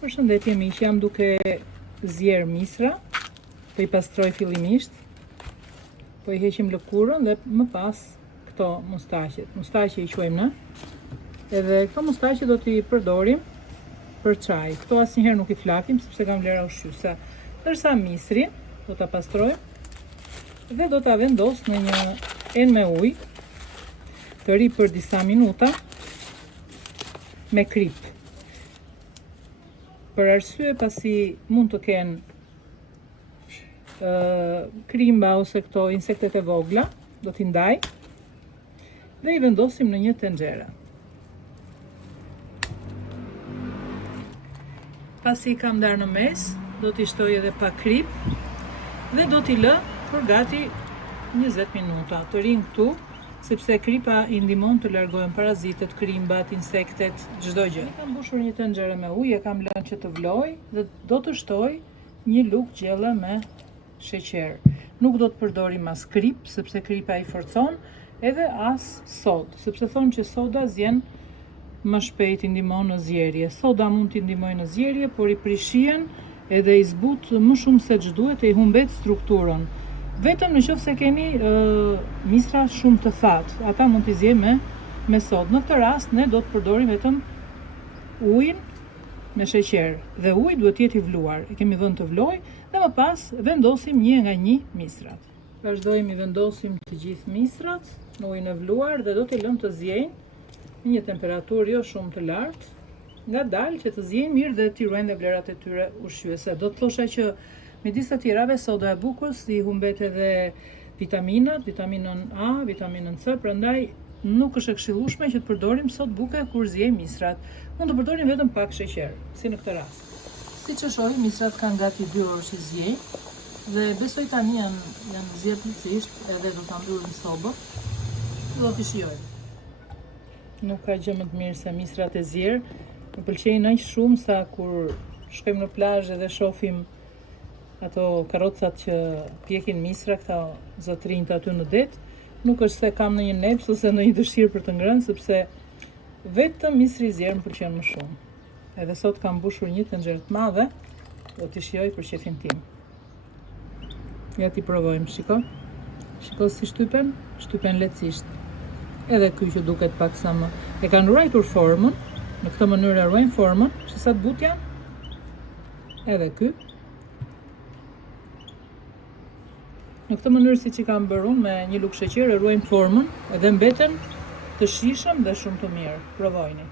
Përshëndetje miq, jam duke zier misra, po I pastroj fillimisht, po I heqim lëkurën dhe më pas këto mustaqet. Mustaqe I quajmë ne. Edhe këto mustaqe do t'i përdorim për çaj. Këto asnjëherë nuk I flakim sepse kanë vlera ushqyese. Ndërsa misrin do ta pastroj dhe do ta vendos në një enë me ujë të ri për disa minuta me krip. Për arsye pasi mund të kenë krimba ose këto insektet e vogla, do t'i ndaj dhe I vendosim në një tenxhere. Pasi I kam ndarë në mes, do t'i shtoj edhe pak krip dhe do t'i lë për gati 20 minuta. Të rinë këtu, sepse kripa I ndihmon të largojnë parazitet, krimbat, insektet, çdo gjë. Kam mbushur një tenxhere me ujë, e kam lënë që të vlojë dhe do të shtoj një lugë gjelle me sheqer. Nuk do të përdorim as krip, sepse kripa I forcon, edhe as sodë, sepse thonë që soda zjen më shpejt I ndihmon në zjerje. Soda mund t'i ndihmojë në zjerje, por I prishien edhe I zbut më shumë se ç'duhet e I humbet strukturën. Vetëm në qoftë se keni misra shumë të thatë, ata mund t'i zje me sodë. Në këtë rast ne do të përdorim vetëm ujin me sheqer dhe uji duhet të jetë I vluar. E kemi vënë të vlojë dhe më pas vendosim një nga një misrat. Vazhdojmë I vendosim të gjithë misrat në ujin e vluar dhe do t'i lëmë të zjejnë në një temperaturë jo shumë të lartë, ngadalë që të zjejnë mirë dhe t'i ruajnë dhe vlerat e tyre ushqyese. Do të thosha që midis të tjerave soda e bukës I humbet edhe vitaminat, vitaminën A, vitaminën C, prandaj nuk është e këshillueshme që të përdorim sodë buke kur zjejmë misrat. Mund të përdorim vetëm pak sheqer, si në këtë rast. Siç e shohim, misrat kanë gati 2 orë që zjejnë dhe besoj tani janë zjer plotësisht, edhe do ta mbyllim sobën. Do t'i shijojmë. Nuk ka gjë më të mirë se misrat e zier. Më pëlqejnë aq shumë sa kur shkojmë në plazh dhe shohim ato karrocat që pjekin misra, këta zotrinjt aty në det. Nuk është se kam në një neps ose në një dëshirë për të ngrënë, sepse vetëm misri I zier më pëlqen më shumë. Edhe sot kam mbushur një tenxhere të madhe, do t'i shijoj për shefin tim. Ja t'i provojmë, shiko. Shiko si shtypen lehtësisht. Edhe ky që duket pak sa më e kanë ruajtur formën, në këtë mënyrë e ruajnë formën, që sa të butë janë. Edhe ky. Në këtë mënyrë siç I kam bërë unë me një lugë sheqer e ruajnë formën edhe mbeten të shijshëm dhe shumë të mirë. Provojeni.